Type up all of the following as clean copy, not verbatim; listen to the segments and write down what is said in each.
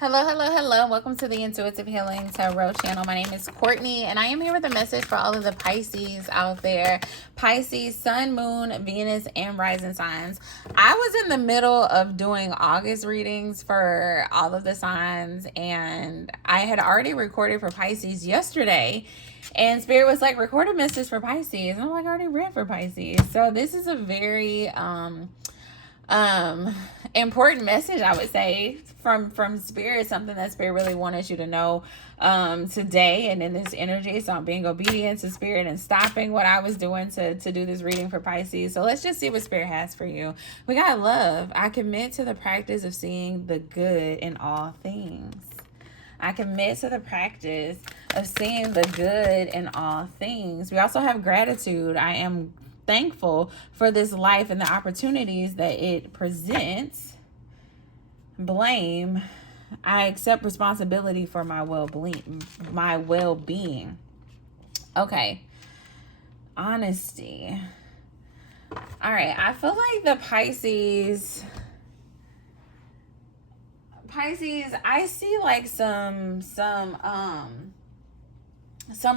Hello, hello, hello. Welcome to the Intuitive Healing Tarot channel. My name is Courtney, and I am here with a message for all of the Pisces out there. Pisces, Sun, Moon, Venus, and Rising signs. I was in the middle of doing August readings for all of the signs, and I had already recorded for Pisces yesterday. And Spirit was like, record a message for Pisces. And I'm like, I already read for Pisces. So this is a very important message, I would say, from Spirit, something that Spirit really wanted you to know today and in this energy. So I'm being obedient to Spirit and stopping what I was doing to do this reading for Pisces. So let's just see what Spirit has for you. We got love. I commit to the practice of seeing the good in all things. I commit to the practice of seeing the good in all things. We also have gratitude. I am thankful for this life and the opportunities that it presents. Blame. I accept responsibility for my well-being. Okay. Honesty. All right. I feel like the Pisces, I see like some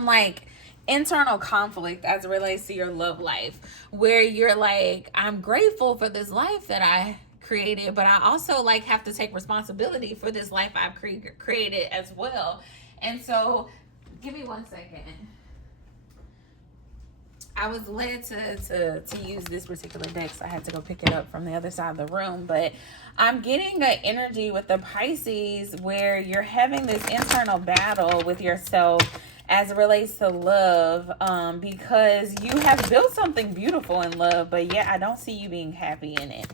like internal conflict as it relates to your love life, where you're like, I'm grateful for this life that I created, but I also like have to take responsibility for this life I've created as well. And so give me 1 second. I was led to use this particular deck, so I had to go pick it up from the other side of the room. But I'm getting an energy with the Pisces where you're having this internal battle with yourself as it relates to love, because you have built something beautiful in love, but yet I don't see you being happy in it.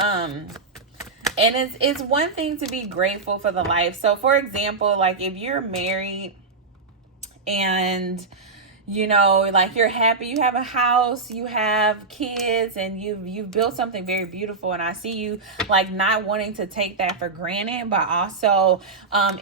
And it's one thing to be grateful for the life. So for example, like if you're married and you know, like you're happy, you have a house, you have kids, and you've built something very beautiful, and I see you like not wanting to take that for granted, but also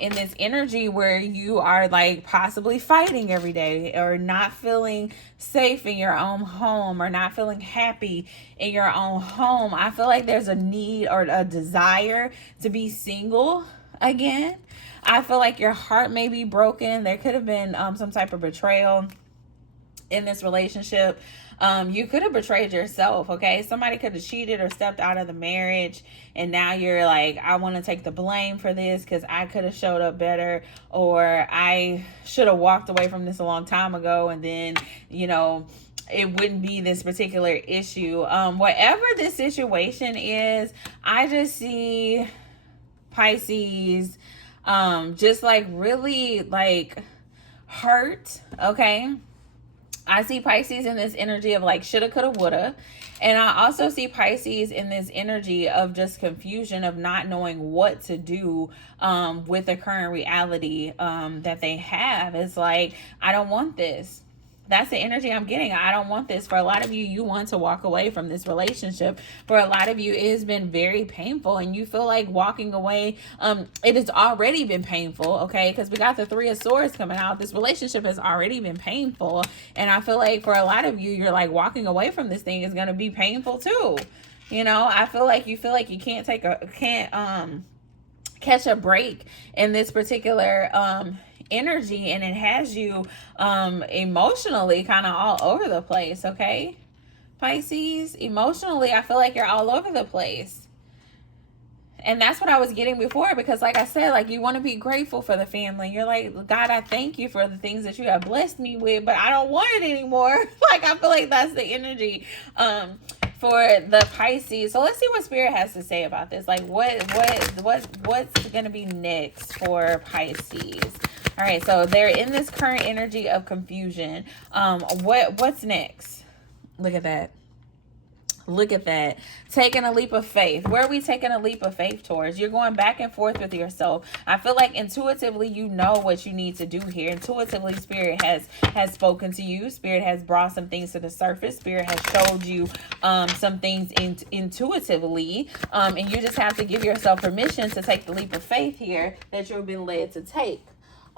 in this energy where you are like possibly fighting every day or not feeling safe in your own home or not feeling happy in your own home. I feel like there's a need or a desire to be single again. I feel like your heart may be broken. There could have been some type of betrayal in this relationship. You could have betrayed yourself, okay? Somebody could have cheated or stepped out of the marriage, and now you're like, I want to take the blame for this because I could have showed up better, or I should have walked away from this a long time ago, and then, you know, it wouldn't be this particular issue. Whatever this situation is, I just see Pisces just like really like hurt, okay? I see Pisces in this energy of like shoulda, coulda, woulda. And I also see Pisces in this energy of just confusion of not knowing what to do with the current reality that they have. It's like, I don't want this. That's the energy I'm getting. I don't want this. For a lot of you, you want to walk away from this relationship. For a lot of you, it has been very painful, and you feel like walking away. It has already been painful, okay? Because we got the Three of Swords coming out. This relationship has already been painful, and I feel like for a lot of you, you're like walking away from this thing is going to be painful too. You know, I feel like you can't catch a break in this particular energy, and it has you emotionally kind of all over the place, okay? Pisces, emotionally, I feel like you're all over the place. And that's what I was getting before, because like I said, like you want to be grateful for the family. You're like, God, I thank you for the things that you have blessed me with, but I don't want it anymore. Like I feel like that's the energy for the Pisces. So let's see what Spirit has to say about this. Like what's gonna be next for Pisces? All right, so they're in this current energy of confusion. What's next? Look at that. Look at that. Taking a leap of faith. Where are we taking a leap of faith towards? You're going back and forth with yourself. I feel like intuitively you know what you need to do here. Intuitively, Spirit has spoken to you. Spirit has brought some things to the surface. Spirit has showed you some things intuitively. And you just have to give yourself permission to take the leap of faith here that you've been led to take.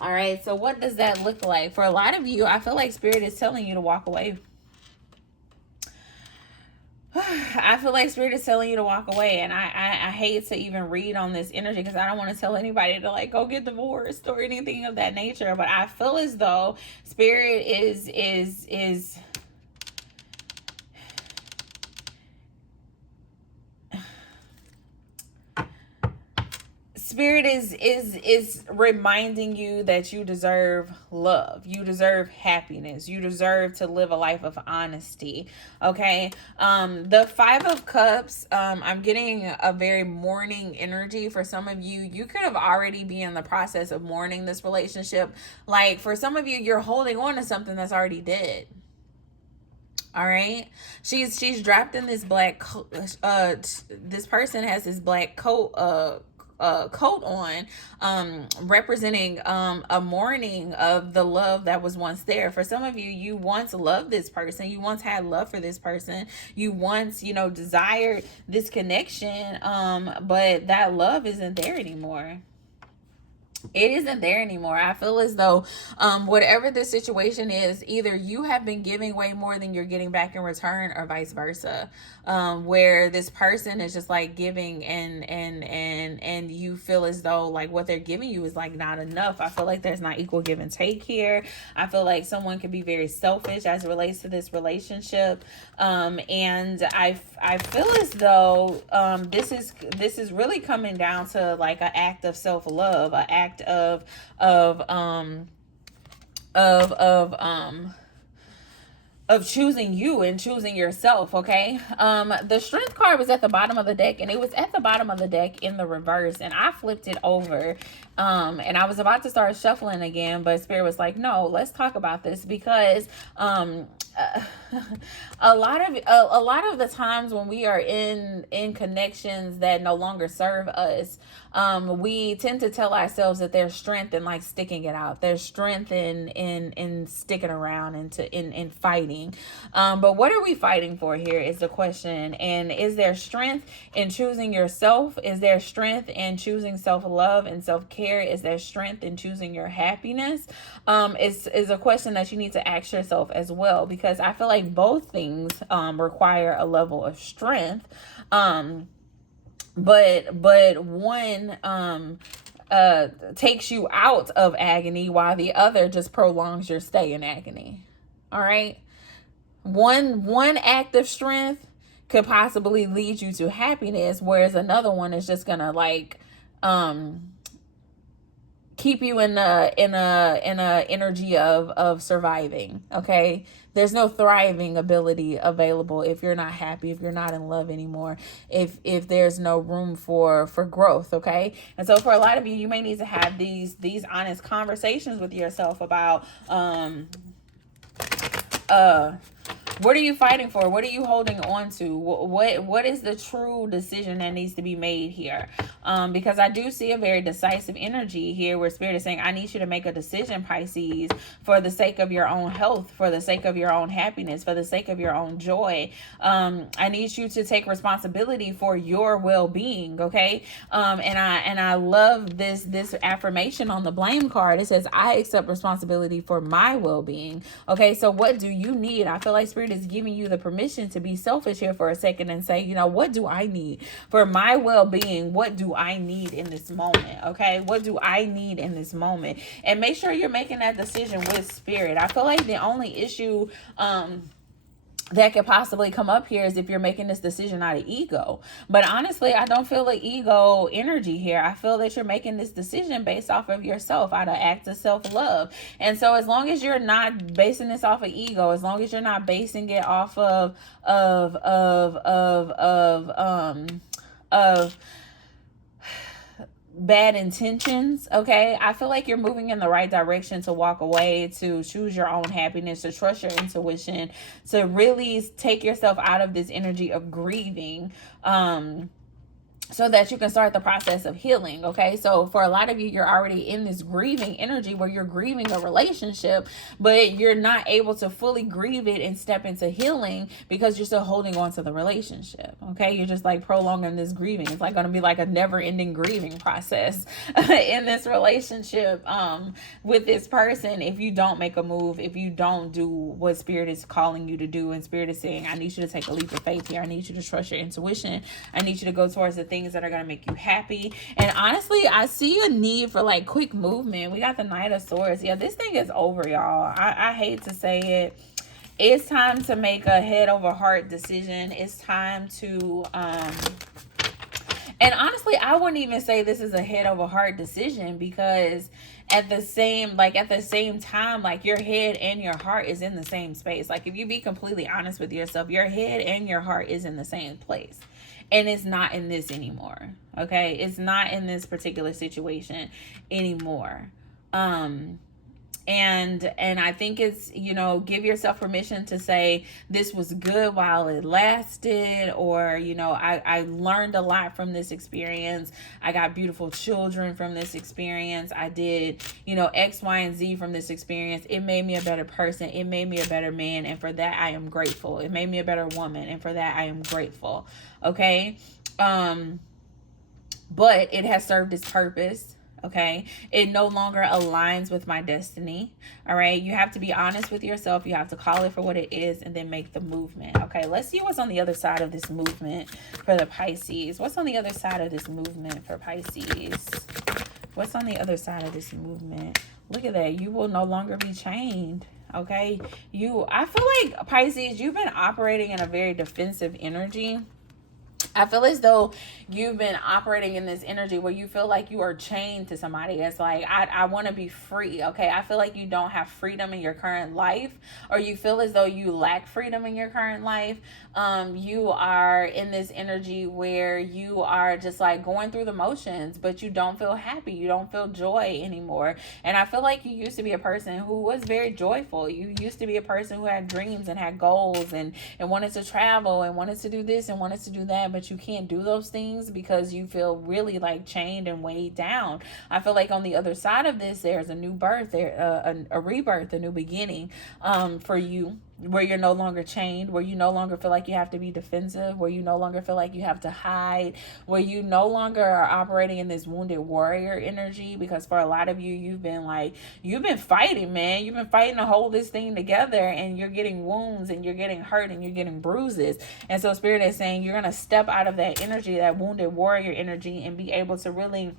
All right, so what does that look like? For a lot of you, I feel like Spirit is telling you to walk away. I feel like Spirit is telling you to walk away, and I hate to even read on this energy because I don't want to tell anybody to like go get divorced or anything of that nature. But I feel as though Spirit is Spirit is reminding you that you deserve love, you deserve happiness, you deserve to live a life of honesty. Okay. The Five of Cups, I'm getting a very mourning energy for some of you. You could have already be in the process of mourning this relationship. Like for some of you, you're holding on to something that's already dead. All right, she's draped in this black coat. This person has this black coat coat on, representing a mourning of the love that was once there. For some of you, you once loved this person, you once had love for this person, you once, you know, desired this connection, but that love isn't there anymore. It isn't there anymore. I feel as though whatever the situation is, either you have been giving way more than you're getting back in return, or vice versa, where this person is just like giving and you feel as though like what they're giving you is like not enough. I feel like there's not equal give and take here. I feel like someone can be very selfish as it relates to this relationship, and I feel as though this is really coming down to like an act of self-love, an act of choosing you and choosing yourself. Okay. The Strength card was at the bottom of the deck, and it was at the bottom of the deck in the reverse, and I flipped it over, and I was about to start shuffling again, but Spirit was like, no, let's talk about this, because a lot of the times when we are in connections that no longer serve us, we tend to tell ourselves that there's strength in like sticking it out, there's strength in sticking around and in fighting, but what are we fighting for here is the question. And is there strength in choosing yourself? Is there strength in choosing self-love and self-care? Is there strength in choosing your happiness? Is a question that you need to ask yourself as well, because I feel like both things require a level of strength, but one takes you out of agony, while the other just prolongs your stay in agony. All right, one act of strength could possibly lead you to happiness, whereas another one is just gonna like keep you in a energy of surviving. Okay, there's no thriving ability available if you're not happy, if you're not in love anymore, if there's no room for growth. Okay, and so for a lot of you, you may need to have these honest conversations with yourself about what are you fighting for? What are you holding on to? What is the true decision that needs to be made here? Because I do see a very decisive energy here where Spirit is saying, I need you to make a decision, Pisces, for the sake of your own health, for the sake of your own happiness, for the sake of your own joy. I need you to take responsibility for your well-being, okay? And I love this affirmation on the blame card. It says, I accept responsibility for my well-being. Okay, so what do you need? I feel like Spirit is giving you the permission to be selfish here for a second and say, you know, what do I need for my well-being? What do I need in this moment? Okay, what do I need in this moment? And make sure you're making that decision with Spirit. I feel like the only issue that could possibly come up here is if you're making this decision out of ego. But honestly, I don't feel the ego energy here. I feel that you're making this decision based off of yourself, out of act of self-love. And so as long as you're not basing this off of ego, as long as you're not basing it off of bad intentions, okay, I feel like you're moving in the right direction to walk away, to choose your own happiness, to trust your intuition, to really take yourself out of this energy of grieving, so that you can start the process of healing. Okay, so for a lot of you, you're already in this grieving energy where you're grieving a relationship, but you're not able to fully grieve it and step into healing because you're still holding on to the relationship. Okay, you're just like prolonging this grieving. It's like going to be like a never-ending grieving process in this relationship with this person if you don't make a move, if you don't do what spirit is calling you to do. And spirit is saying, I need you to take a leap of faith here. I need you to trust your intuition. I need you to go towards the things that are going to make you happy. And honestly, I see a need for like quick movement. We got the Knight of Swords. Yeah, this thing is over, y'all. I hate to say it. It's time to make a head over heart decision. It's time to and honestly, I wouldn't even say this is a head over heart decision, because at the same time, like your head and your heart is in the same space. Like if you be completely honest with yourself, your head and your heart is in the same place. And it's not in this anymore. Okay? It's not in this particular situation anymore. And I think it's, you know, give yourself permission to say this was good while it lasted, or, you know, I learned a lot from this experience. I got beautiful children from this experience. I did, you know, X, Y, and Z from this experience. It made me a better person. It made me a better man. And for that, I am grateful. It made me a better woman. And for that, I am grateful. Okay. But it has served its purpose. Okay, it no longer aligns with my destiny. All right, you have to be honest with yourself. You have to call it for what it is and then make the movement. Okay, let's see what's on the other side of this movement for the Pisces. What's on the other side of this movement for Pisces? What's on the other side of this movement? Look at that. You will no longer be chained. Okay, I feel like Pisces, you've been operating in a very defensive energy. I feel as though you've been operating in this energy where you feel like you are chained to somebody. It's like, I want to be free. Okay. I feel like you don't have freedom in your current life, or you feel as though you lack freedom in your current life. You are in this energy where you are just like going through the motions, but you don't feel happy. You don't feel joy anymore. And I feel like you used to be a person who was very joyful. You used to be a person who had dreams and had goals and wanted to travel and wanted to do this and wanted to do that, but you can't do those things because you feel really like chained and weighed down. I feel like on the other side of this, there's a new birth, a rebirth, a new beginning for you, where you're no longer chained, where you no longer feel like you have to be defensive, where you no longer feel like you have to hide, where you no longer are operating in this wounded warrior energy. Because for a lot of you, you've been fighting, man. You've been fighting to hold this thing together, and you're getting wounds and you're getting hurt and you're getting bruises. And so Spirit is saying you're going to step out of that energy, that wounded warrior energy, and be able to really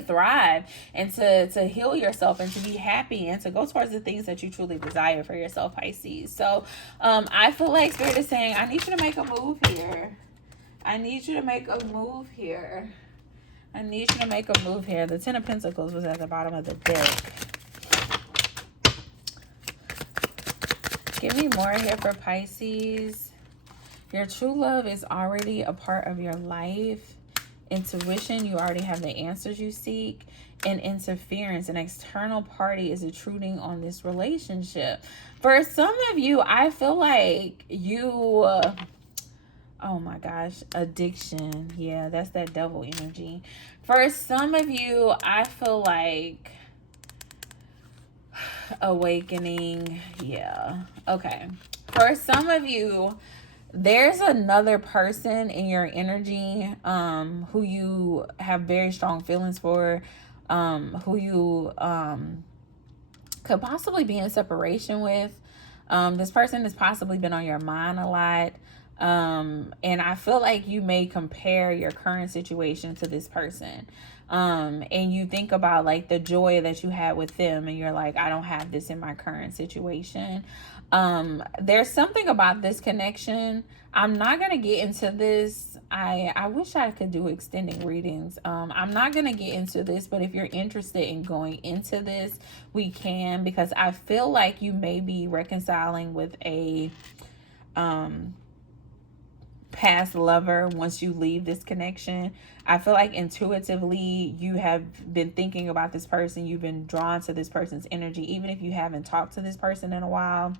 thrive and to heal yourself and to be happy and to go towards the things that you truly desire for yourself, Pisces. So I feel like Spirit is saying, I need you to make a move here. I need you to make a move here. I need you to make a move here. The Ten of Pentacles was at the bottom of the deck. Give me more here for Pisces. Your true love is already a part of your life. Intuition, you already have the answers you seek. And interference, an external party is intruding on this relationship. For some of you, I feel like you, oh my gosh, addiction. Yeah, that's that devil energy. For some of you, I feel like awakening. Yeah, okay. For some of you, there's another person in your energy who you have very strong feelings for, who you could possibly be in separation with. This person has possibly been on your mind a lot. And I feel like you may compare your current situation to this person. And you think about like the joy that you had with them, and you're like, I don't have this in my current situation. There's something about this connection. I'm not going to get into this. I wish I could do extending readings. I'm not going to get into this, but if you're interested in going into this, we can, because I feel like you may be reconciling with a, past lover once you leave this connection. I feel like intuitively you have been thinking about this person. You've been drawn to this person's energy, even if you haven't talked to this person in a while.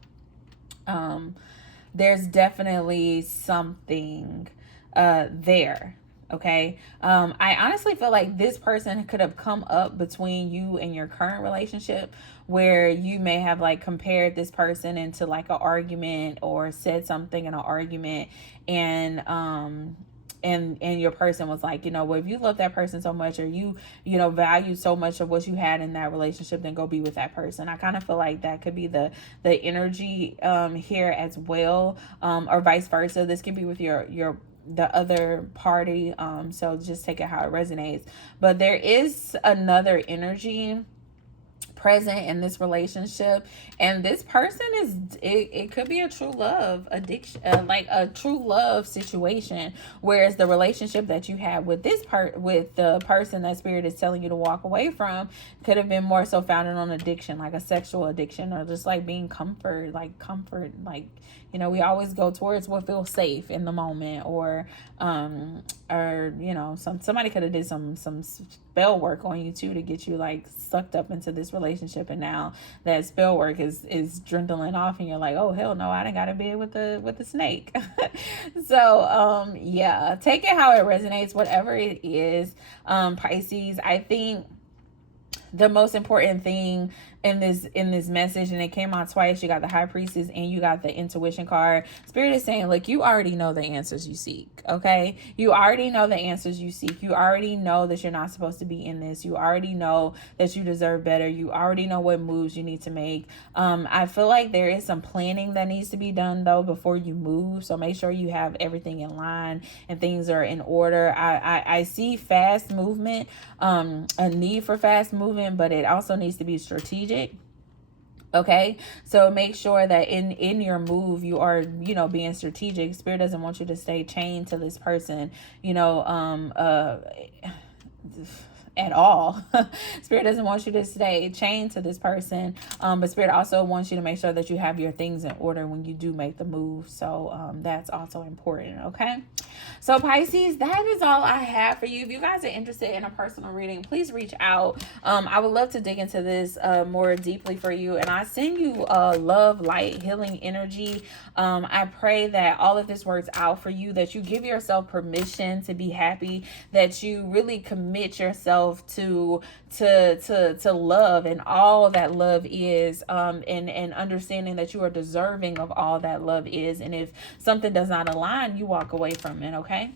There's definitely something there. Okay. I honestly feel like this person could have come up between you and your current relationship, where you may have like compared this person into like an argument, or said something in an argument, and and your person was like, well, if you love that person so much, or you value so much of what you had in that relationship, then go be with that person. I kind of feel like that could be the energy here as well, or vice versa. This could be with your the other party. So just take it how it resonates. But there is another energy present in this relationship, and this person is, it could be a true love addiction, like a true love situation, whereas the relationship that you had with with the person that spirit is telling you to walk away from could have been more so founded on addiction, like a sexual addiction, or just like being comfort, like we always go towards what feels safe in the moment, or somebody could have did some spell work on you too, to get you like sucked up into this relationship, and now that spell work is dwindling off, and you're like, oh hell no, I done got to bed with the snake. So yeah, take it how it resonates, whatever it is. Pisces, I think the most important thing in this message, and it came out twice, you got the High Priestess and you got the Intuition card. Spirit is saying, look, you already know the answers you seek. Okay, you already know the answers you seek. You already know that you're not supposed to be in this. You already know that you deserve better. You already know what moves you need to make. I feel like there is some planning that needs to be done though before you move, so make sure you have everything in line and things are in order. I see fast movement, a need for fast movement, but it also needs to be strategic. Okay, so make sure that in your move you are being strategic. Spirit doesn't want you to stay chained to this person at all. Spirit doesn't want you to stay chained to this person, but Spirit also wants you to make sure that you have your things in order when you do make the move. So that's also important. Okay, so Pisces, that is all I have for you. If you guys are interested in a personal reading, please reach out. I would love to dig into this more deeply for you, and I send you love, light, healing energy. I pray that all of this works out for you, that you give yourself permission to be happy, that you really commit yourself to love and all that love is, and understanding that you are deserving of all that love is. And if something does not align, you walk away from it. Okay,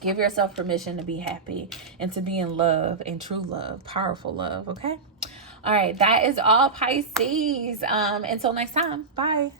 give yourself permission to be happy and to be in love, and true love, powerful love. Okay, all right, that is all, Pisces. Until next time, bye.